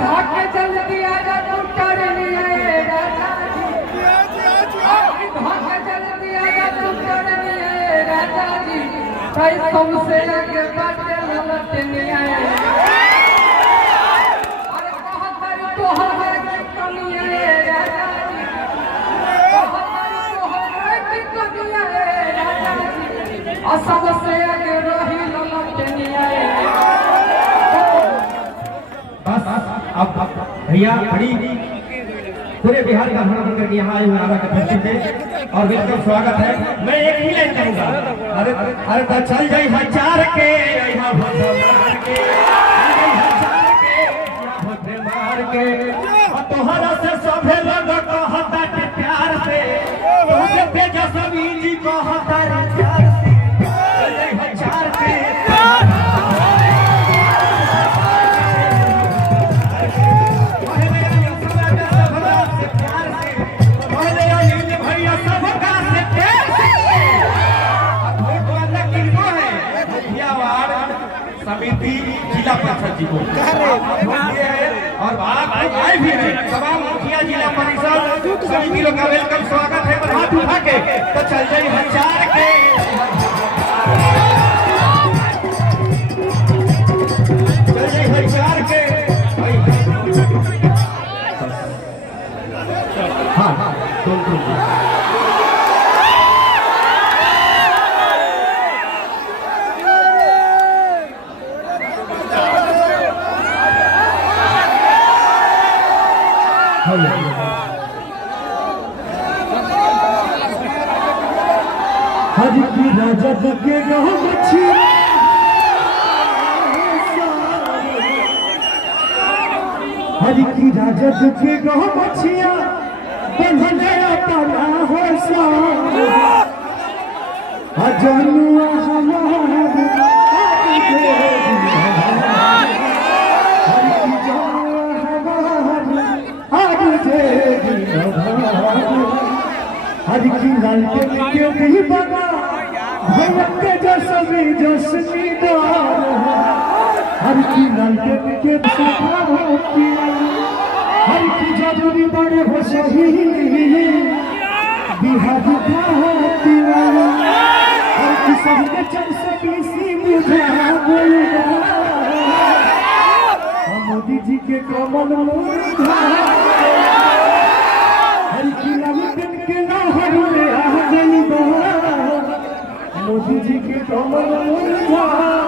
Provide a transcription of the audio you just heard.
भाग जल्दी आजा तू करनी है राजा जी, भाग जल्दी आजा तू करनी है राजा जी, भाई तुमसे आगे बाटे ललटनी है। अरे बहुत तोहर की कमी है राजा जी, बहुत तोहर की कमी है राजा जी, असब से आगे रही ललटनी है। अब भैया बड़ी पूरे बिहार का भ्रमण करके यहाँ आए हुए आरा के धरती पे और वेलकम स्वागत है। मैं एक ही लाइन कहूँगा, अरे अरे तो चल जाई हजार के यहाँ मार के, मार के और तोहरा से सभे लोग कहता के प्यार से, तोहरे तेजा सभी जी कहता रे प्यार से, चल जाई हजार के समिति जिला परिषद जी को और आए भी हैं तमाम मुखिया जिला परिषद समिति लोग का वेलकम स्वागत है। पर हाथ उठा के तो चल जाए हजार के, चल जाए हजार के। हाँ हरि की राजा के गाँव मछिया, हरि की राजा के गाँव मछिया, बंधने अपना हो सा अजनुआ हमारे हर की लालटेन के भी बना भगत के जसमी जसमीदार, हर की लालटेन के सफा होती, हर की जरूरी बड़े हो सही बिहार का होती, हर की सबके चल सकी सी बुझा बोलना मोदी जी के कमल मुर्धा, हर की लालटेन के नाहर में आ गई मोदी जी के कमल मुर्धा।